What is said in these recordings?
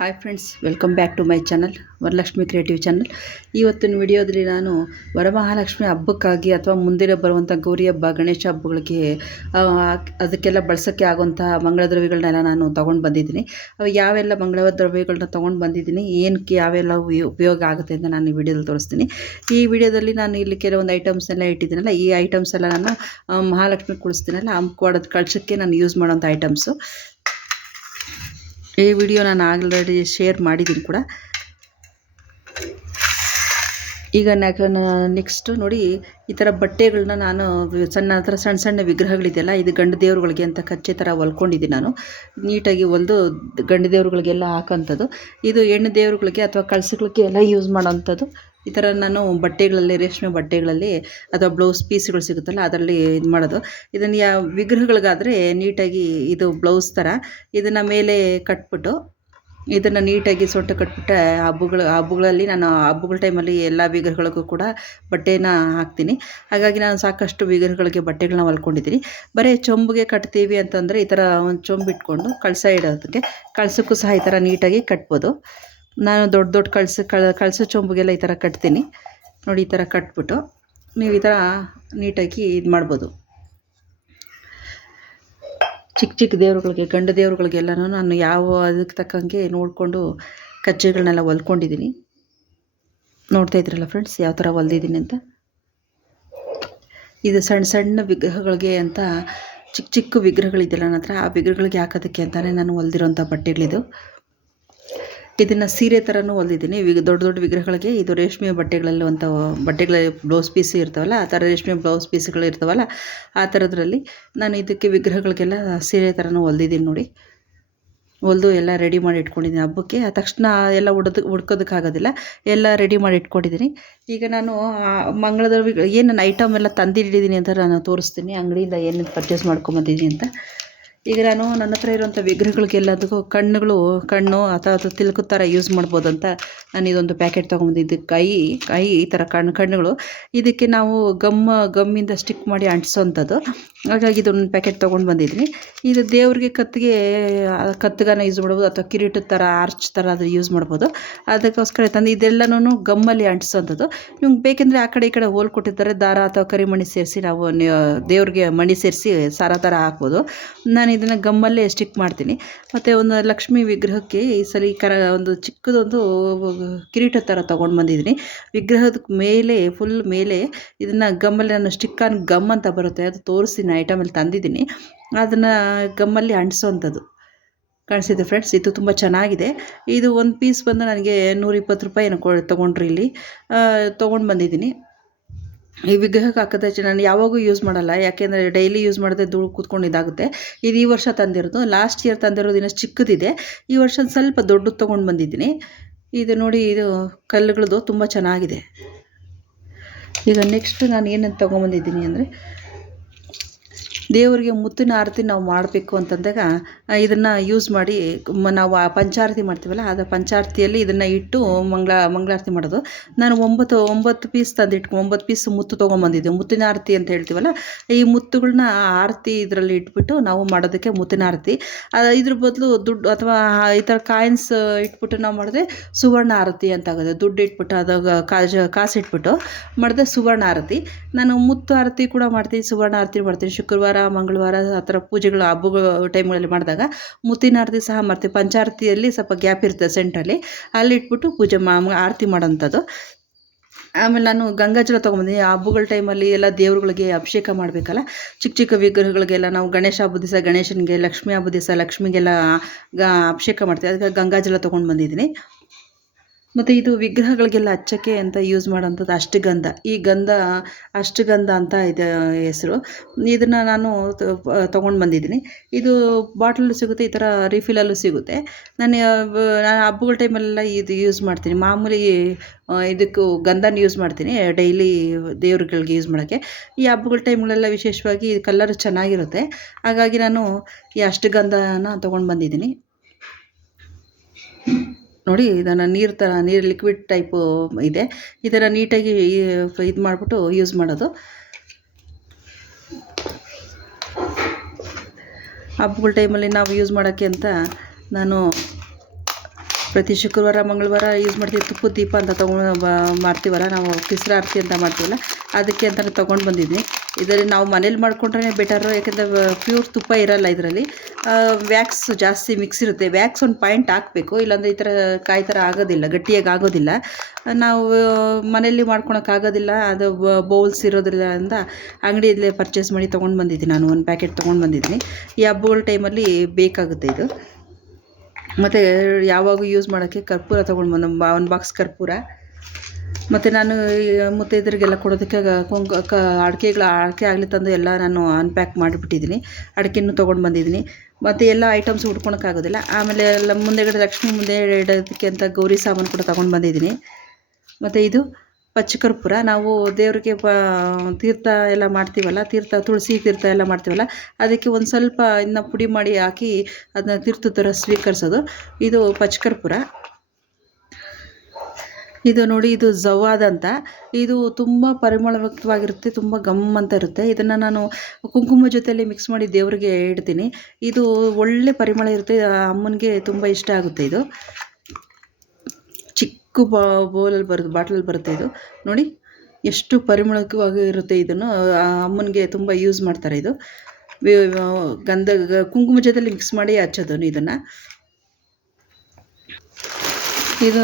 Hi friends, welcome back to my channel Varalakshmi creative channel. ಇವತ್ತಿನ ವಿಡಿಯೋದಲ್ಲಿ ನಾನು ವರಮಹಾಲಕ್ಷ್ಮಿ ಹಬ್ಬಕ್ಕಾಗಿ ಅಥವಾ ಮುಂದಿನ ಬರುವಂಥ ಗೌರಿ ಹಬ್ಬ, ಗಣೇಶ ಹಬ್ಬಗಳಿಗೆ ಅದಕ್ಕೆಲ್ಲ ಬಳಸೋಕ್ಕೆ ಆಗುವಂಥ ಮಂಗಳ ದ್ರವ್ಯಗಳನ್ನೆಲ್ಲ ನಾನು ತೊಗೊಂಡು ಬಂದಿದ್ದೀನಿ. ಯಾವೆಲ್ಲ ಮಂಗಳ ದ್ರವ್ಯಗಳನ್ನ ತೊಗೊಂಡು ಬಂದಿದ್ದೀನಿ, ಏನಕ್ಕೆ ಯಾವೆಲ್ಲ ಉಪಯೋಗ ಆಗುತ್ತೆ ಅಂತ ನಾನು ಈ ವಿಡಿಯೋದಲ್ಲಿ ತೋರಿಸ್ತೀನಿ. ಈ ವಿಡಿಯೋದಲ್ಲಿ ನಾನು ಇಲ್ಲಿ ಕೆಲವೊಂದು ಐಟಮ್ಸ್ನೆಲ್ಲ ಇಟ್ಟಿದ್ದೀನಲ್ಲ, ಈ ಐಟಮ್ಸ್ ಎಲ್ಲ ನಾನು ಮಹಾಲಕ್ಷ್ಮಿ ಕುಳಿಸ್ತೀನಲ್ಲ, ಕೊಡೋದು ಕಳ್ಸೋಕ್ಕೆ ನಾನು ಯೂಸ್ ಮಾಡೋಂಥ ಐಟಮ್ಸು. ಈ ವಿಡಿಯೋ ನಾನು ಆಲ್ರೆಡಿ ಶೇರ್ ಮಾಡಿದ್ದೀನಿ ಕೂಡ. ಈಗ ನೆಕ್ಸ್ಟು ನೋಡಿ, ಈ ಥರ ಬಟ್ಟೆಗಳನ್ನ ನಾನು ಸಣ್ಣ ಸಣ್ಣ ವಿಗ್ರಹಗಳಿದೆಯಲ್ಲ, ಇದು ಗಂಡು ದೇವ್ರುಗಳಿಗೆ ಅಂತ ಕಚ್ಚೆ ಥರ ಹೊಲ್ಕೊಂಡಿದ್ದೀನಿ. ನಾನು ನೀಟಾಗಿ ಹೊಲಿದು ಗಂಡು ದೇವ್ರುಗಳಿಗೆಲ್ಲ ಹಾಕೋಂಥದ್ದು. ಇದು ಹೆಣ್ಣು ದೇವ್ರುಗಳಿಗೆ ಅಥವಾ ಕಳ್ಸಗಳಿಗೆ ಎಲ್ಲ ಯೂಸ್ ಮಾಡೋವಂಥದ್ದು. ಈ ಥರ ನಾನು ಬಟ್ಟೆಗಳಲ್ಲಿ, ರೇಷ್ಮೆ ಬಟ್ಟೆಗಳಲ್ಲಿ ಅಥವಾ ಬ್ಲೌಸ್ ಪೀಸ್ಗಳು ಸಿಗುತ್ತಲ್ಲ ಅದರಲ್ಲಿ ಇದು ಮಾಡೋದು. ಇದನ್ನು ವಿಗ್ರಹಗಳಿಗಾದರೆ ನೀಟಾಗಿ ಇದು ಬ್ಲೌಸ್ ಥರ ಇದನ್ನು ಮೇಲೆ ಕಟ್ಬಿಟ್ಟು ಇದನ್ನು ನೀಟಾಗಿ ಸೊಂಟ ಕಟ್ಬಿಟ್ಟೆ ಹಬ್ಬಗಳಲ್ಲಿ ನಾನು ಹಬ್ಬಗಳ ಟೈಮಲ್ಲಿ ಎಲ್ಲ ವಿಗ್ರಹಗಳಿಗೂ ಕೂಡ ಬಟ್ಟೆನ ಹಾಕ್ತೀನಿ. ಹಾಗಾಗಿ ನಾನು ಸಾಕಷ್ಟು ವಿಗ್ರಹಗಳಿಗೆ ಬಟ್ಟೆಗಳನ್ನ ಹೊಲ್ಕೊಂಡಿದ್ದೀನಿ. ಬರೀ ಚೊಂಬಿಗೆ ಕಟ್ತೀವಿ ಅಂತಂದರೆ ಈ ಥರ ಒಂದು ಚೊಂಬು ಇಟ್ಕೊಂಡು ಕಳಸ ಇಡೋದಕ್ಕೆ, ಕಳಸಕ್ಕೂ ಸಹ ಈ ಥರ ನೀಟಾಗಿ ಕಟ್ಬೋದು. ನಾನು ದೊಡ್ಡ ಕಳಸ ಚೊಂಬಿಗೆಲ್ಲ ಈ ಥರ ಕಟ್ತೀನಿ ನೋಡಿ. ಈ ಥರ ಕಟ್ಬಿಟ್ಟು ನೀವು ಈ ಥರ ನೀಟಾಗಿ ಇದು ಮಾಡ್ಬೋದು. ಚಿಕ್ಕ ದೇವ್ರುಗಳಿಗೆ, ಗಂಡು ದೇವ್ರುಗಳಿಗೆಲ್ಲನೂ ನಾನು ಯಾವ ಅದಕ್ಕೆ ತಕ್ಕಂಗೆ ನೋಡಿಕೊಂಡು ಕಚ್ಚೆಗಳನ್ನೆಲ್ಲ ಹೊಲ್ಕೊಂಡಿದ್ದೀನಿ. ನೋಡ್ತಾ ಇದ್ದೀರಲ್ಲ ಫ್ರೆಂಡ್ಸ್, ಯಾವ ಥರ ಹೊಲ್ದಿದ್ದೀನಿ ಅಂತ. ಇದು ಸಣ್ಣ ವಿಗ್ರಹಗಳಿಗೆ ಅಂತ ಚಿಕ್ಕ ವಿಗ್ರಹಗಳಿದೆಯಲ್ಲ ನನ್ನ ಹತ್ರ, ಆ ವಿಗ್ರಹಗಳಿಗೆ ಹಾಕೋದಕ್ಕೆ ಅಂತಲೇ ನಾನು ಹೊಲ್ದಿರೋಂಥ ಬಟ್ಟೆಗಳಿದು. ಇದನ್ನು ಸೀರೆ ಥರನೂ ಹೊಲ್ದಿದ್ದೀನಿ. ದೊಡ್ಡ ವಿಗ್ರಹಗಳಿಗೆ ಇದು ರೇಷ್ಮೆ ಬಟ್ಟೆಗಳಲ್ಲಿ ಅಂತ ಬಟ್ಟೆಗಳ ಬ್ಲೌಸ್ ಪೀಸ್ ಇರ್ತಾವಲ್ಲ, ಆ ಥರ ರೇಷ್ಮೆ ಬ್ಲೌಸ್ ಪೀಸ್ಗಳು ಇರ್ತಾವಲ್ಲ, ಆ ಥರದ್ರಲ್ಲಿ ನಾನು ಇದಕ್ಕೆ ವಿಗ್ರಹಗಳಿಗೆಲ್ಲ ಸೀರೆ ಥರನೂ ಹೊಲ್ದಿದ್ದೀನಿ ನೋಡಿ. ಹೊಲಿದು ಎಲ್ಲ ರೆಡಿ ಮಾಡಿ ಇಟ್ಕೊಂಡಿದ್ದೀನಿ. ಹಬ್ಬಕ್ಕೆ ತಕ್ಷಣ ಎಲ್ಲ ಹುಡ್ಕೋದಕ್ಕಾಗೋದಿಲ್ಲ, ಎಲ್ಲ ರೆಡಿ ಮಾಡಿ ಇಟ್ಕೊಂಡಿದ್ದೀನಿ. ಈಗ ನಾನು ಮಂಗಳದ ಏನೇನು ಐಟಮ್ ಎಲ್ಲ ತಂದಿಟ್ಟಿದ್ದೀನಿ ಅಂತ ನಾನು ತೋರಿಸ್ತೀನಿ, ಅಂಗಡಿಯಿಂದ ಏನೇನು ಪರ್ಚೇಸ್ ಮಾಡ್ಕೊಂಬಂದಿದ್ದೀನಿ ಅಂತ. ಈಗ ನಾನು ನನ್ನ ಹತ್ರ ಇರುವಂಥ ವಿಗ್ರಹಗಳಿಗೆಲ್ಲದಕ್ಕೂ ಕಣ್ಣು ಅಥವಾ ತಿಲಕದ ಥರ ಯೂಸ್ ಮಾಡ್ಬೋದು ಅಂತ ನಾನು ಇದೊಂದು ಪ್ಯಾಕೆಟ್ ತೊಗೊಂಬಂದಿದ್ದು. ಕೈ ಈ ಥರ ಕಣ್ಣುಗಳು ಇದಕ್ಕೆ ನಾವು ಗಮ್ಮಿಂದ ಸ್ಟಿಕ್ ಮಾಡಿ ಅಂಟಿಸೋವಂಥದ್ದು. ಹಾಗಾಗಿ ಇದೊಂದು ಪ್ಯಾಕೆಟ್ ತೊಗೊಂಡು ಬಂದಿದ್ದೀನಿ. ಇದು ದೇವ್ರಿಗೆ ಕತ್ತಿಗಾನ ಯೂಸ್ ಮಾಡ್ಬೋದು ಅಥವಾ ಕಿರೀಟದ ಥರ ಆರ್ಚ್ ಥರ ಅದು ಯೂಸ್ ಮಾಡ್ಬೋದು. ಅದಕ್ಕೋಸ್ಕರ ತಂದು ಇದೆಲ್ಲನೂ ಗಮ್ಮಲ್ಲಿ ಅಂಟಿಸೋವಂಥದ್ದು. ನಿಮ್ಗೆ ಬೇಕೆಂದರೆ ಆ ಕಡೆ ಈ ಕಡೆ ಹೋಲ್ ಕೊಟ್ಟಿರ್ತಾರೆ, ದಾರ ಅಥವಾ ಕರಿಮಣಿ ಸೇರಿಸಿ ನಾವು ದೇವ್ರಿಗೆ ಮಣಿ ಸೇರಿಸಿ ಸಾರ ಥರ ಹಾಕ್ಬೋದು. ನಾನು ಇದನ್ನು ಗಮ್ಮಲ್ಲೇ ಸ್ಟಿಕ್ ಮಾಡ್ತೀನಿ. ಮತ್ತು ಒಂದು ಲಕ್ಷ್ಮೀ ವಿಗ್ರಹಕ್ಕೆ ಈ ಸಲ ಒಂದು ಚಿಕ್ಕದೊಂದು ಕಿರೀಟ ಥರ ತೊಗೊಂಡು ಬಂದಿದ್ದೀನಿ. ವಿಗ್ರಹದ ಮೇಲೆ ಫುಲ್ ಮೇಲೆ ಇದನ್ನು ಗಮ್ಮಲ್ಲಿ ನಾನು ಸ್ಟಿಕ್ ಆನ್ ಗಮ್ ಅಂತ ಬರುತ್ತೆ, ಅದು ತೋರಿಸ್ತೀನಿ ಐಟಮಲ್ಲಿ ತಂದಿದ್ದೀನಿ. ಅದನ್ನು ಗಮ್ಮಲ್ಲಿ ಅಂಟಿಸೋವಂಥದ್ದು ಕಾಣಿಸಿದೆ ಫ್ರೆಂಡ್ಸ್. ಇದು ತುಂಬ ಚೆನ್ನಾಗಿದೆ. ಇದು ಒಂದು ಪೀಸ್ ಬಂದು ನನಗೆ 120 ರೂಪಾಯಿ ತೊಗೊಂಡ್ರಿ ಇಲ್ಲಿ ತೊಗೊಂಡು ಬಂದಿದ್ದೀನಿ. ಈ ವಿಗ್ರಹಕ್ಕೆ ಹಾಕಿದ ನಾನು ಯಾವಾಗೂ ಯೂಸ್ ಮಾಡಲ್ಲ, ಯಾಕೆಂದರೆ ಡೈಲಿ ಯೂಸ್ ಮಾಡಿದ್ರೆ ಧೂಳು ಕೂತ್ಕೊಂಡು ಇದಾಗುತ್ತೆ. ಇದು ಈ ವರ್ಷ ತಂದಿರೋದು, ಲಾಸ್ಟ್ ಇಯರ್ ತಂದಿರೋದು ಇನ್ನೂ ಚಿಕ್ಕದಿದೆ. ಈ ವರ್ಷ ಸ್ವಲ್ಪ ದೊಡ್ಡದು ತೊಗೊಂಡು ಬಂದಿದ್ದೀನಿ. ಇದು ನೋಡಿ, ಇದು ಕಲ್ಲುಗಳದ್ದು ತುಂಬ ಚೆನ್ನಾಗಿದೆ. ಈಗ ನೆಕ್ಸ್ಟ್ ನಾನು ಏನಂತ ತೊಗೊಂಬಂದಿದ್ದೀನಿ ಅಂದರೆ, ದೇವರಿಗೆ ಮುತ್ತಿನ ಆರತಿ ನಾವು ಮಾಡಬೇಕು ಅಂತಂದಾಗ ಇದನ್ನು ಯೂಸ್ ಮಾಡಿ ನಾವು ಆ ಪಂಚಾರತಿ ಮಾಡ್ತೀವಲ್ಲ, ಅದು ಪಂಚಾರತಿಯಲ್ಲಿ ಇದನ್ನು ಇಟ್ಟು ಮಂಗಳಾರತಿ ಮಾಡೋದು. ನಾನು 9 ಪೀಸ್ ತಂದಿಟ್ಟು 9 ಪೀಸ್ ಮುತ್ತು ತೊಗೊಂಬಂದಿದ್ದೆ. ಮುತ್ತಿನ ಆರತಿ ಅಂತ ಹೇಳ್ತೀವಲ್ಲ, ಈ ಮುತ್ತುಗಳನ್ನ ಆರತಿ ಇದರಲ್ಲಿ ಇಟ್ಬಿಟ್ಟು ನಾವು ಮಾಡೋದಕ್ಕೆ ಮುತ್ತಿನ ಆರತಿ. ಇದ್ರ ಬದಲು ದುಡ್ಡು ಅಥವಾ ಈ ಥರ ಕಾಯಿನ್ಸ್ ಇಟ್ಬಿಟ್ಟು ನಾವು ಮಾಡಿದ್ರೆ ಸುವರ್ಣ ಆರತಿ ಅಂತ ಆಗೋದು. ದುಡ್ಡು ಇಟ್ಬಿಟ್ಟು ಅದಾಗ ಕಾಸು ಇಟ್ಬಿಟ್ಟು ಮಾಡಿದ್ರೆ ಸುವರ್ಣ ಆರತಿ. ನಾನು ಮುತ್ತು ಆರತಿ ಕೂಡ ಮಾಡ್ತೀನಿ, ಸುವರ್ಣ ಆರತಿ ಮಾಡ್ತೀನಿ. ಶುಕ್ರವಾರ, ಮಂಗಳವಾರ ಆ ಥರ ಪೂಜೆಗಳು ಹಬ್ಬಗಳ ಟೈಮ್ಗಳಲ್ಲಿ ಮಾಡಿದಾಗ ಮುತ್ತಿನ ಆರತಿ ಸಹ ಮಾಡ್ತೀವಿ. ಪಂಚಾರತಿಯಲ್ಲಿ ಸ್ವಲ್ಪ ಗ್ಯಾಪ್ ಇರ್ತದೆ ಸೆಂಟ್ರಲ್ಲಿ, ಅಲ್ಲಿ ಇಟ್ಬಿಟ್ಟು ಪೂಜೆ ಆರತಿ ಮಾಡೋಂಥದ್ದು. ಆಮೇಲೆ ನಾನು ಗಂಗಾಜಲ ತೊಗೊಂಬಂದಿದ್ದೀನಿ. ಹಬ್ಬಗಳ ಟೈಮಲ್ಲಿ ಎಲ್ಲ ದೇವ್ರುಗಳಿಗೆ ಅಭಿಷೇಕ ಮಾಡಬೇಕಲ್ಲ, ಚಿಕ್ಕ ವಿಗ್ರಹಗಳಿಗೆಲ್ಲ ನಾವು ಗಣೇಶ ಹಬ್ಬದ ದಿವಸ ಗಣೇಶನಿಗೆ, ಲಕ್ಷ್ಮೀ ಹಬ್ಬದ ದಿವಸ ಲಕ್ಷ್ಮಿಗೆಲ್ಲ ಅಭಿಷೇಕ ಮಾಡ್ತೀವಿ. ಅದಕ್ಕೆ ಗಂಗಾಜಲ ತೊಗೊಂಡು ಬಂದಿದ್ದೀನಿ. ಮತ್ತು ಇದು ವಿಗ್ರಹಗಳಿಗೆಲ್ಲ ಹಚ್ಚೋಕ್ಕೆ ಅಂತ ಯೂಸ್ ಮಾಡೋಂಥದ್ದು ಅಷ್ಟಗಂಧ. ಈ ಅಷ್ಟಗಂಧ ಅಂತ ಇದೆ ಹೆಸರು. ಇದನ್ನು ನಾನು ತೊಗೊಂಡು ಬಂದಿದ್ದೀನಿ. ಇದು ಬಾಟ್ಲಲ್ಲೂ ಸಿಗುತ್ತೆ, ಈ ಥರ ರಿಫಿಲಲ್ಲೂ ಸಿಗುತ್ತೆ. ನಾನು ಹಬ್ಬಗಳ ಟೈಮಲ್ಲೆಲ್ಲ ಇದು ಯೂಸ್ ಮಾಡ್ತೀನಿ. ಮಾಮೂಲಿ ಇದಕ್ಕೂ ಗಂಧನ ಯೂಸ್ ಮಾಡ್ತೀನಿ ಡೈಲಿ ದೇವ್ರುಗಳಿಗೆ ಯೂಸ್ ಮಾಡೋಕ್ಕೆ. ಈ ಹಬ್ಬಗಳ ಟೈಮ್ಗಳೆಲ್ಲ ವಿಶೇಷವಾಗಿ ಕಲರ್ ಚೆನ್ನಾಗಿರುತ್ತೆ, ಹಾಗಾಗಿ ನಾನು ಈ ಅಷ್ಟಗಂಧನ ತೊಗೊಂಡು ಬಂದಿದ್ದೀನಿ ನೋಡಿ. ಇದನ್ನು ನೀರು ಲಿಕ್ವಿಡ್ ಟೈಪು ಇದೆ. ಇದನ್ನು ನೀಟಾಗಿ ಇದು ಮಾಡಿಬಿಟ್ಟು ಯೂಸ್ ಮಾಡೋದು. ಹಬ್ಬಗಳ ಟೈಮಲ್ಲಿ ನಾವು ಯೂಸ್ ಮಾಡೋಕ್ಕೆ ಅಂತ ನಾನು ಪ್ರತಿ ಶುಕ್ರವಾರ ಮಂಗಳವಾರ ಯೂಸ್ ಮಾಡ್ತೀವಿ. ತುಪ್ಪದ ದೀಪ ಅಂತ ಮಾಡ್ತೀವಲ್ಲ ನಾವು, ಕಿಸ್ರ ಆರತಿ ಅಂತ ಮಾಡ್ತೀವಲ್ಲ, ಅದಕ್ಕೆ ಅಂತಲೇ ತೊಗೊಂಡು ಬಂದಿದ್ದೀನಿ. ಇದರಲ್ಲಿ ನಾವು ಮನೇಲಿ ಮಾಡ್ಕೊಂಡ್ರೆ ಬೆಟರು, ಯಾಕೆಂದರೆ ಪ್ಯೂರ್ ತುಪ್ಪ ಇರಲ್ಲ ಇದರಲ್ಲಿ, ವ್ಯಾಕ್ಸ್ ಜಾಸ್ತಿ ಮಿಕ್ಸ್ ಇರುತ್ತೆ. ವ್ಯಾಕ್ಸ್ ಒಂದು ಪಾಯಿಂಟ್ ಹಾಕಬೇಕು, ಇಲ್ಲಾಂದರೆ ಈ ಥರ ಕಾಯಿ ಥರ ಆಗೋದಿಲ್ಲ, ಗಟ್ಟಿಯಾಗಿ ಆಗೋದಿಲ್ಲ. ನಾವು ಮನೆಯಲ್ಲಿ ಮಾಡ್ಕೊಳಕ್ಕಾಗೋದಿಲ್ಲ, ಅದು ಬೌಲ್ಸ್ ಇರೋದ್ರಿಂದ ಅಂತ ಅಂಗಡಿಯಲ್ಲೇ ಪರ್ಚೇಸ್ ಮಾಡಿ ತೊಗೊಂಡು ಬಂದಿದ್ದೀನಿ. ನಾನು ಒಂದು ಪ್ಯಾಕೆಟ್ ತೊಗೊಂಡು ಬಂದಿದ್ದೀನಿ. ಈ ಹಬ್ಬಗಳ ಟೈಮಲ್ಲಿ ಬೇಕಾಗುತ್ತೆ ಇದು. ಮತ್ತು ಯಾವಾಗೂ ಯೂಸ್ ಮಾಡೋಕ್ಕೆ ಕರ್ಪೂರ ತೊಗೊಂಡು ಬಂದು ಒಂದು ಬಾಕ್ಸ್ ಕರ್ಪೂರ. ಮತ್ತು ನಾನು ಮುತ್ತೈದರಿಗೆಲ್ಲ ಕೊಡೋದಕ್ಕೆ ಅಡಿಕೆ ಆಗಲಿ ತಂದು ಎಲ್ಲ ನಾನು ಅನ್ಪ್ಯಾಕ್ ಮಾಡಿಬಿಟ್ಟಿದ್ದೀನಿ. ಅಡಿಕೆನೂ ತೊಗೊಂಡು ಬಂದಿದ್ದೀನಿ. ಮತ್ತು ಎಲ್ಲ ಐಟಮ್ಸ್ ಹುಡ್ಕೊಳಕ್ಕಾಗೋದಿಲ್ಲ. ಆಮೇಲೆ ಎಲ್ಲ ಮುಂದೆಗಡೆ ಲಕ್ಷ್ಮಿ ಮುಂದೆ ಇಡೋದಕ್ಕೆ ಅಂತ ಗೌರಿ ಸಾಮಾನು ಕೂಡ ತೊಗೊಂಡು ಬಂದಿದ್ದೀನಿ. ಮತ್ತು ಇದು ಪಚ್ಚಕರ್ಪೂರ. ನಾವು ದೇವರಿಗೆ ತೀರ್ಥ ಎಲ್ಲ ಮಾಡ್ತೀವಲ್ಲ, ತುಳಸಿ ತೀರ್ಥ ಎಲ್ಲ ಮಾಡ್ತೀವಲ್ಲ, ಅದಕ್ಕೆ ಒಂದು ಸ್ವಲ್ಪ ಇದನ್ನ ಪುಡಿ ಮಾಡಿ ಹಾಕಿ ಅದನ್ನ ತೀರ್ಥ ಥರ ಸ್ವೀಕರಿಸೋದು. ಇದು ಪಚ್ಚಕರ್ಪೂರ. ಇದು ನೋಡಿ, ಇದು ಜವಾದ್ ಅಂತ. ಇದು ತುಂಬ ಪರಿಮಳಯುಕ್ತವಾಗಿರುತ್ತೆ, ತುಂಬ ಗಮ್ ಅಂತ ಇರುತ್ತೆ. ಇದನ್ನು ನಾನು ಕುಂಕುಮ ಜೊತೆಯಲ್ಲಿ ಮಿಕ್ಸ್ ಮಾಡಿ ದೇವರಿಗೆ ಇಡ್ತೀನಿ. ಇದು ಒಳ್ಳೆ ಪರಿಮಳ ಇರುತ್ತೆ, ಅಮ್ಮನಿಗೆ ತುಂಬ ಇಷ್ಟ ಆಗುತ್ತೆ. ಇದು ಚಿಕ್ಕ ಬೌಲಲ್ಲಿ ಬಾಟ್ಲಲ್ಲಿ ಬರುತ್ತೆ. ಇದು ನೋಡಿ ಎಷ್ಟು ಪರಿಮಳಕವಾಗಿ ಇರುತ್ತೆ. ಇದನ್ನು ಅಮ್ಮನಿಗೆ ತುಂಬ ಯೂಸ್ ಮಾಡ್ತಾರೆ. ಇದು ಕುಂಕುಮ ಜೊತೆಲಿ ಮಿಕ್ಸ್ ಮಾಡಿ ಹಚ್ಚೋದು ಇದನ್ನು. ಇದು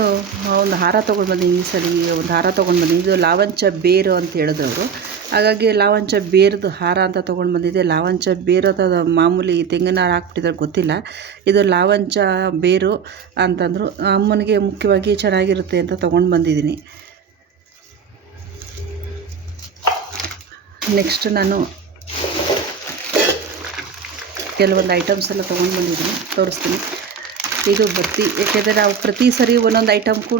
ಒಂದು ಹಾರ ತೊಗೊಂಡು ಬಂದಿದ್ದೀನಿ. ಈ ಸಲ ಒಂದು ಹಾರ ತೊಗೊಂಡು ಬಂದಿದ್ದೀನಿ. ಇದು ಲಾವಂಚ ಬೇರು ಅಂತ ಹೇಳಿದ್ರು ಅವರು, ಹಾಗಾಗಿ ಲಾವಂಚ ಬೇರ್ದು ಹಾರ ಅಂತ ತೊಗೊಂಡು ಬಂದಿದ್ದೆ. ಲಾವಂಚ ಬೇರು ಅಥವಾ ಮಾಮೂಲಿ ತೆಂಗಿನ ಹಾರ ಹಾಕ್ಬಿಟ್ಟಿದ್ರೆ ಗೊತ್ತಿಲ್ಲ. ಇದು ಲಾವಂಚ ಬೇರು ಅಂತಂದರು. ಅಮ್ಮನಿಗೆ ಮುಖ್ಯವಾಗಿ ಚೆನ್ನಾಗಿರುತ್ತೆ ಅಂತ ತೊಗೊಂಡು ಬಂದಿದ್ದೀನಿ. ನೆಕ್ಸ್ಟ್ ನಾನು ಕೆಲವೊಂದು ಐಟಮ್ಸ್ ಎಲ್ಲ ತೊಗೊಂಡು ಬಂದಿದ್ದೀನಿ, ತೋರಿಸ್ತೀನಿ. ಇದು ಬತ್ತಿ. ಏಕೆಂದರೆ ನಾವು ಪ್ರತಿ ಸರಿ ಒಂದೊಂದು ಐಟಮ್ಗೂ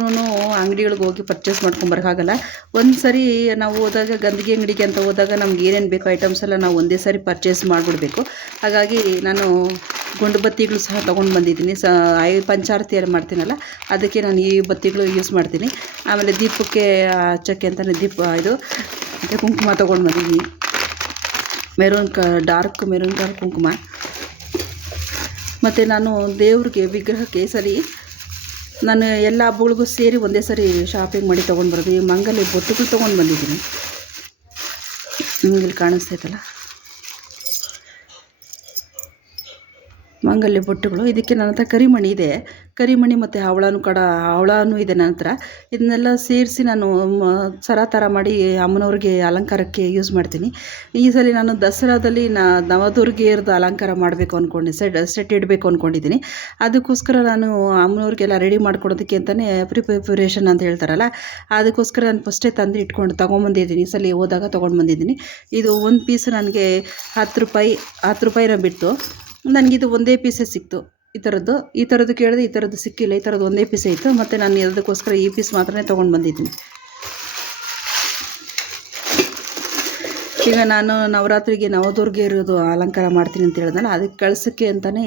ಅಂಗಡಿಗಳಿಗೆ ಹೋಗಿ ಪರ್ಚೇಸ್ ಮಾಡ್ಕೊಂಬರೋಕ್ಕಾಗಲ್ಲ. ಒಂದು ಸರಿ ನಾವು ಹೋದಾಗ ಗಂದಿಗೆ ಅಂಗಡಿಗೆ ಅಂತ ಹೋದಾಗ ನಮ್ಗೆ ಏನೇನು ಬೇಕೋ ಐಟಮ್ಸ್ ಎಲ್ಲ ನಾವು ಒಂದೇ ಸಾರಿ ಪರ್ಚೇಸ್ ಮಾಡಿಬಿಡ್ಬೇಕು. ಹಾಗಾಗಿ ನಾನು ಗುಂಡು ಬತ್ತಿಗಳು ಸಹ ತೊಗೊಂಡು ಬಂದಿದ್ದೀನಿ. ಪಂಚಾರತಿ ಮಾಡ್ತೀನಲ್ಲ, ಅದಕ್ಕೆ ನಾನು ಈ ಬತ್ತಿಗಳು ಯೂಸ್ ಮಾಡ್ತೀನಿ. ಆಮೇಲೆ ದೀಪಕ್ಕೆ ಹಚ್ಚೋಕ್ಕೆ ಅಂತಲೇ ಇದು ಕುಂಕುಮ ತೊಗೊಂಡು ಬಂದಿದ್ದೀನಿ. ಡಾರ್ಕ್ ಮೆರೂನ್ ಕಲರ್ ಕುಂಕುಮ. ಮತ್ತು ನಾನು ದೇವ್ರಿಗೆ ವಿಗ್ರಹಕ್ಕೆ ಸರಿ ನಾನು ಎಲ್ಲ ಹಬ್ಬಗಳಿಗೂ ಸೇರಿ ಒಂದೇ ಸರಿ ಶಾಪಿಂಗ್ ಮಾಡಿ ತೊಗೊಂಡು ಬರೋದು. ಈ ಮಂಗಲಿ ಬೊಟ್ಟುಗಳು ತೊಗೊಂಡು ಬಂದಿದ್ದೀನಿ. ನಿಮಗೆ ಇಲ್ಲಿ ಕಾಣಿಸ್ತೈತಲ್ಲ, ಮಂಗಲ್ಯ ಬೊಟ್ಟುಗಳು. ಇದಕ್ಕೆ ನನ್ನ ಹತ್ರ ಕರಿಮಣಿ ಇದೆ. ಕರಿಮಣಿ ಮತ್ತು ಹವಳನೂ ಇದೆ ನನ್ನ ಹತ್ರ. ಇದನ್ನೆಲ್ಲ ಸೇರಿಸಿ ನಾನು ಸರ ಥರ ಮಾಡಿ ಅಮ್ಮನವ್ರಿಗೆ ಅಲಂಕಾರಕ್ಕೆ ಯೂಸ್ ಮಾಡ್ತೀನಿ. ಈ ಸಲ ನಾನು ದಸರಾದಲ್ಲಿ ನವದುರ್ಗೆಯರ್ದು ಅಲಂಕಾರ ಮಾಡಬೇಕು ಅಂದ್ಕೊಂಡೆ, ಸೆಟ್ ಇಡಬೇಕು ಅಂದ್ಕೊಂಡಿದ್ದೀನಿ. ಅದಕ್ಕೋಸ್ಕರ ನಾನು ಅಮ್ಮನವ್ರಿಗೆಲ್ಲ ರೆಡಿ ಮಾಡ್ಕೊಡೋದಕ್ಕೆ ಅಂತಲೇ ಪ್ರಿಪರೇಷನ್ ಅಂತ ಹೇಳ್ತಾರಲ್ಲ, ಅದಕ್ಕೋಸ್ಕರ ನಾನು ಫಸ್ಟೇ ತಂದು ತೊಗೊಂಬಂದಿದ್ದೀನಿ. ಈ ಸಲ ಹೋದಾಗ ತೊಗೊಂಡು ಬಂದಿದ್ದೀನಿ. ಇದು ಒಂದು ಪೀಸ್ ನನಗೆ 10 ರೂಪಾಯಿನ ಬಿಟ್ಟು ನನಗಿದು ಒಂದೇ ಪೀಸೇ ಸಿಕ್ತು. ಈ ಥರದ್ದು ಕೇಳಿದೆ, ಈ ಥರದ್ದು ಸಿಕ್ಕಿಲ್ಲ. ಈ ಥರದ್ದು ಒಂದೇ ಪೀಸೇ ಇತ್ತು. ಮತ್ತು ನಾನು ಅದಕ್ಕೋಸ್ಕರ ಈ ಪೀಸ್ ಮಾತ್ರನೇ ತೊಗೊಂಡು ಬಂದಿದ್ದೀನಿ. ಈಗ ನಾನು ನವರಾತ್ರಿಗೆ ನವದುರ್ಗೆ ಇರೋದು ಅಲಂಕಾರ ಮಾಡ್ತೀನಿ ಅಂತ ಹೇಳಿದ್ನಲ್ಲ, ಅದಕ್ಕೆ ಕಳ್ಸೋಕ್ಕೆ ಅಂತಲೇ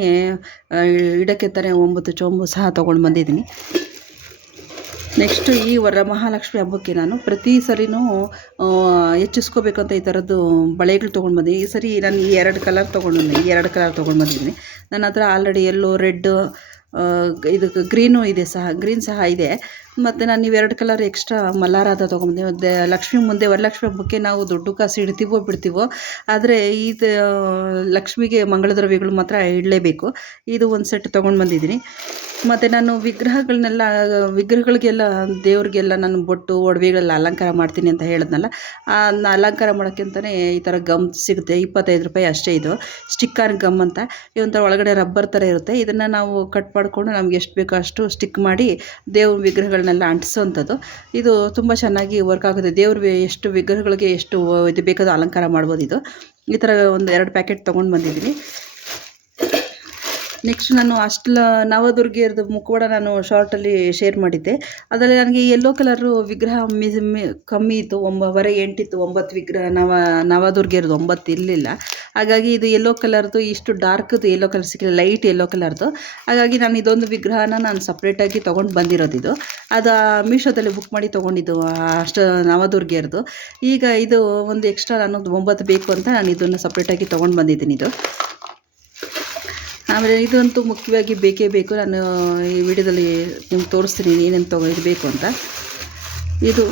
ಇಡೋಕ್ಕೆ ತಾನೇ 9 ಚೊಂಬು ಸಹ ತೊಗೊಂಡು ಬಂದಿದ್ದೀನಿ. ನೆಕ್ಸ್ಟು ಈ ವರಮಹಾಲಕ್ಷ್ಮಿ ಹಬ್ಬಕ್ಕೆ ನಾನು ಪ್ರತಿ ಸರಿನೂ ಹೆಚ್ಚಿಸ್ಕೋಬೇಕಂತ ಈ ಥರದ್ದು ಬಳೆಗಳು ತೊಗೊಂಡು ಬಂದಿದ್ದೀನಿ. ಈ ಸರಿ ನಾನು ಈ 2 ಕಲರ್ ತೊಗೊಂಡು ಬಂದಿದ್ದೀನಿ. ನನ್ನ ಹತ್ರ ಆಲ್ರೆಡಿ ಯೆಲ್ಲೋ, ರೆಡ್, ಇದು ಗ್ರೀನ್ ಸಹ ಇದೆ. ಮತ್ತು ನಾನು ನೀವು 2 ಕಲರ್ ಎಕ್ಸ್ಟ್ರಾ ಮಲ್ಲಾರ ಅಂತ ತೊಗೊಂಬಂದೆ. ಮತ್ತು ವರಲಕ್ಷ್ಮಿ ಹಬ್ಬಕ್ಕೆ ನಾವು ದುಡ್ಡು ಕಾಸು ಇಡ್ತೀವೋ ಬಿಡ್ತೀವೋ, ಆದರೆ ಇದು ಲಕ್ಷ್ಮಿಗೆ ಮಂಗಳ ದ್ರವ್ಯಗಳು ಮಾತ್ರ ಇಡಲೇಬೇಕು. ಇದು ಒಂದು ಸೆಟ್ ತೊಗೊಂಡು ಬಂದಿದ್ದೀನಿ. ಮತ್ತು ನಾನು ವಿಗ್ರಹಗಳಿಗೆಲ್ಲ ದೇವ್ರಿಗೆಲ್ಲ ನಾನು ಬೊಟ್ಟು ಒಡವೆಗಳೆಲ್ಲ ಅಲಂಕಾರ ಮಾಡ್ತೀನಿ ಅಂತ ಹೇಳಿದ್ನಲ್ಲ, ಅದನ್ನ ಅಲಂಕಾರ ಮಾಡೋಕ್ಕೆ ಅಂತಲೇ ಈ ಥರ ಗಮ್ ಸಿಗುತ್ತೆ. 25 ರೂಪಾಯಿ ಅಷ್ಟೇ. ಇದು ಸ್ಟಿಕ್ಕರ್ ಗಮ್ ಅಂತ. ಒಂಥರ ಒಳಗಡೆ ರಬ್ಬರ್ ಥರ ಇರುತ್ತೆ. ಇದನ್ನು ನಾವು ಕಟ್ ಮಾಡಿಕೊಂಡು ನಮ್ಗೆ ಎಷ್ಟು ಬೇಕೋ ಅಷ್ಟು ಸ್ಟಿಕ್ ಮಾಡಿ ದೇವ್ರ ವಿಗ್ರಹಗಳನ್ನೆಲ್ಲ ಅಂಟಿಸೋವಂಥದ್ದು. ಇದು ತುಂಬ ಚೆನ್ನಾಗಿ ವರ್ಕ್ ಆಗುತ್ತೆ. ದೇವ್ರ ಎಷ್ಟು ವಿಗ್ರಹಗಳಿಗೆ ಎಷ್ಟು ಇದು ಬೇಕಾದ ಅಲಂಕಾರ ಮಾಡ್ಬೋದು. ಈ ಥರ ಒಂದು 2 ಪ್ಯಾಕೆಟ್ ತೊಗೊಂಡು ಬಂದಿದ್ದೀನಿ. ನೆಕ್ಸ್ಟ್ ನಾನು ನವದುರ್ಗೆಯರ್ದು ಮುಖವಾಡ ನಾನು ಶಾರ್ಟಲ್ಲಿ ಶೇರ್ ಮಾಡಿದ್ದೆ. ಅದರಲ್ಲಿ ನನಗೆ ಯೆಲ್ಲೋ ಕಲರು ವಿಗ್ರಹ ಕಮ್ಮಿ ಇತ್ತು, 8 ಇತ್ತು. 9 ವಿಗ್ರಹ ನವದುರ್ಗೆಯರ್ದು 9 ಇರಲಿಲ್ಲ. ಹಾಗಾಗಿ ಇದು ಯೆಲ್ಲೋ ಕಲರ್ದು, ಇಷ್ಟು ಡಾರ್ಕ್ದು ಯೆಲ್ಲೋ ಕಲರ್ ಸಿಕ್ಕಿಲ್ಲ, ಲೈಟ್ ಯೆಲ್ಲೋ ಕಲರ್ದು. ಹಾಗಾಗಿ ನಾನು ಇದೊಂದು ವಿಗ್ರಹನ ನಾನು ಸಪ್ರೇಟಾಗಿ ತೊಗೊಂಡು ಬಂದಿರೋದು. ಅದು ಮೀಶೋದಲ್ಲಿ ಬುಕ್ ಮಾಡಿ ತೊಗೊಂಡಿದ್ದು ಅಷ್ಟು ನವದುರ್ಗೆಯರ್ದು. ಈಗ ಇದು ಒಂದು ಎಕ್ಸ್ಟ್ರಾ ನಾನು 9 ಬೇಕು ಅಂತ ನಾನು ಇದನ್ನು ಸಪ್ರೇಟಾಗಿ ತೊಗೊಂಡು ಬಂದಿದ್ದೀನಿ. ಆಮೇಲೆ ಇದಂತೂ ಮುಖ್ಯವಾಗಿ ಬೇಕೇ ಬೇಕು. ನಾನು ಈ ವಿಡಿಯೋದಲ್ಲಿ ನಿಮ್ಗೆ ತೋರಿಸ್ತೀನಿ ಏನೇನು ಇದು ಬೇಕು ಅಂತ. ಇದು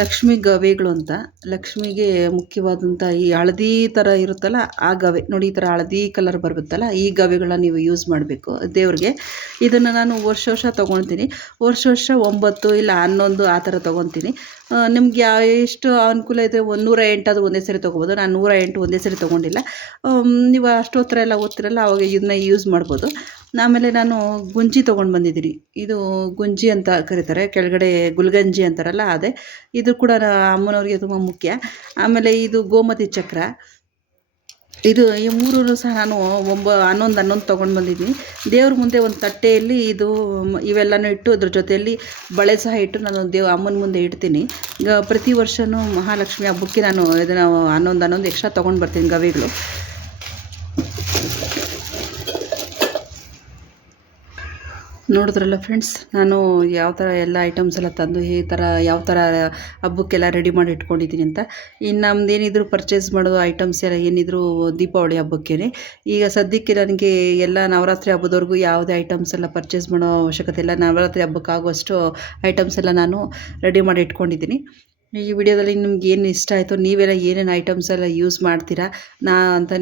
ಲಕ್ಷ್ಮಿ ಗವೆಗಳು ಅಂತ. ಲಕ್ಷ್ಮಿಗೆ ಮುಖ್ಯವಾದಂಥ ಈ ಹಳದಿ ಥರ ಇರುತ್ತಲ್ಲ ಆ ಗವೆ ನೋಡಿ, ಈ ಥರ ಹಳದಿ ಕಲರ್ ಬರುತ್ತಲ್ಲ ಈ ಗವೆಗಳನ್ನ ನೀವು ಯೂಸ್ ಮಾಡಬೇಕು ದೇವ್ರಿಗೆ. ಇದನ್ನು ನಾನು ವರ್ಷ ತೊಗೊಳ್ತೀನಿ. ವರ್ಷ 9 ಇಲ್ಲ 11 ಆ ಥರ ತೊಗೊತೀನಿ. ನಿಮ್ಗೆ ಎಷ್ಟು ಅನುಕೂಲ ಇದೆ 108 ಅದು ಒಂದೇ ಸರಿ ತೊಗೋಬೋದು. ನಾನು 108 ಒಂದೇ ಸರಿ ತೊಗೊಂಡಿಲ್ಲ. ನೀವು ಅಷ್ಟೋತ್ತರ ಎಲ್ಲ ಓದ್ತಿರಲ್ಲ ಅವಾಗ ಇದನ್ನ ಯೂಸ್ ಮಾಡ್ಬೋದು. ಆಮೇಲೆ ನಾನು ಗುಂಜಿ ತೊಗೊಂಡು ಬಂದಿದ್ದೀನಿ. ಇದು ಗುಂಜಿ ಅಂತ ಕರೀತಾರೆ, ಕೆಳಗಡೆ ಗುಲ್ಗಂಜಿ ಅಂತಾರಲ್ಲ ಅದೇ. ಇದು ಕೂಡ ಅಮ್ಮನವ್ರಿಗೆ ತುಂಬ ಮುಖ್ಯ. ಆಮೇಲೆ ಇದು ಗೋಮತಿ ಚಕ್ರ. ಇದು ಈ 3 ಸಹ ನಾನು 11 ತೊಗೊಂಡು ಬಂದಿದ್ದೀನಿ. ದೇವ್ರ ಮುಂದೆ ಒಂದು ತಟ್ಟೆಯಲ್ಲಿ ಇವೆಲ್ಲನೂ ಇಟ್ಟು ಅದ್ರ ಜೊತೆಯಲ್ಲಿ ಬಳೆ ಸಹ ಇಟ್ಟು ನಾನು ಅಮ್ಮನ ಮುಂದೆ ಇಡ್ತೀನಿ. ಪ್ರತಿ ವರ್ಷವೂ ಮಹಾಲಕ್ಷ್ಮಿ ಹಬ್ಬಕ್ಕೆ ನಾನು ಇದನ್ನು 11 ಎಕ್ಸ್ಟ್ರಾ ತೊಗೊಂಡು ಬರ್ತೀನಿ ಗವೆಗಳು. ನೋಡಿದ್ರಲ್ಲ ಫ್ರೆಂಡ್ಸ್, ನಾನು ಯಾವ ಥರ ಎಲ್ಲ ಐಟಮ್ಸ್ ಎಲ್ಲ ತಂದು ಈ ಥರ ಯಾವ ಥರ ಹಬ್ಬಕ್ಕೆಲ್ಲ ರೆಡಿ ಮಾಡಿ ಇಟ್ಕೊಂಡಿದ್ದೀನಿ ಅಂತ. ಇನ್ನು ನಮ್ದೇನಿದ್ರು ಪರ್ಚೇಸ್ ಮಾಡೋದು ಐಟಮ್ಸ್ ಎಲ್ಲ ಏನಿದ್ರು ದೀಪಾವಳಿ ಹಬ್ಬಕ್ಕೇ. ಈಗ ಸದ್ಯಕ್ಕೆ ನನಗೆ ಎಲ್ಲ ನವರಾತ್ರಿ ಹಬ್ಬದವರೆಗೂ ಯಾವುದೇ ಐಟಮ್ಸ್ ಎಲ್ಲ ಪರ್ಚೇಸ್ ಮಾಡೋ ಅವಶ್ಯಕತೆ ಇಲ್ಲ. ನವರಾತ್ರಿ ಹಬ್ಬಕ್ಕಾಗುವಷ್ಟು ಐಟಮ್ಸ್ ಎಲ್ಲ ನಾನು ರೆಡಿ ಮಾಡಿ ಇಟ್ಕೊಂಡಿದ್ದೀನಿ. ಈ ವಿಡಿಯೋದಲ್ಲಿ ನಿಮ್ಗೆ ಏನು ಇಷ್ಟ ಆಯಿತು, ನೀವೆಲ್ಲ ಏನೇನು ಐಟಮ್ಸ್ ಎಲ್ಲ ಯೂಸ್ ಮಾಡ್ತೀರಾ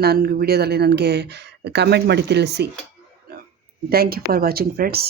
ನಾನು ವಿಡಿಯೋದಲ್ಲಿ ನನಗೆ ಕಾಮೆಂಟ್ ಮಾಡಿ ತಿಳಿಸಿ. Thank you for watching friends.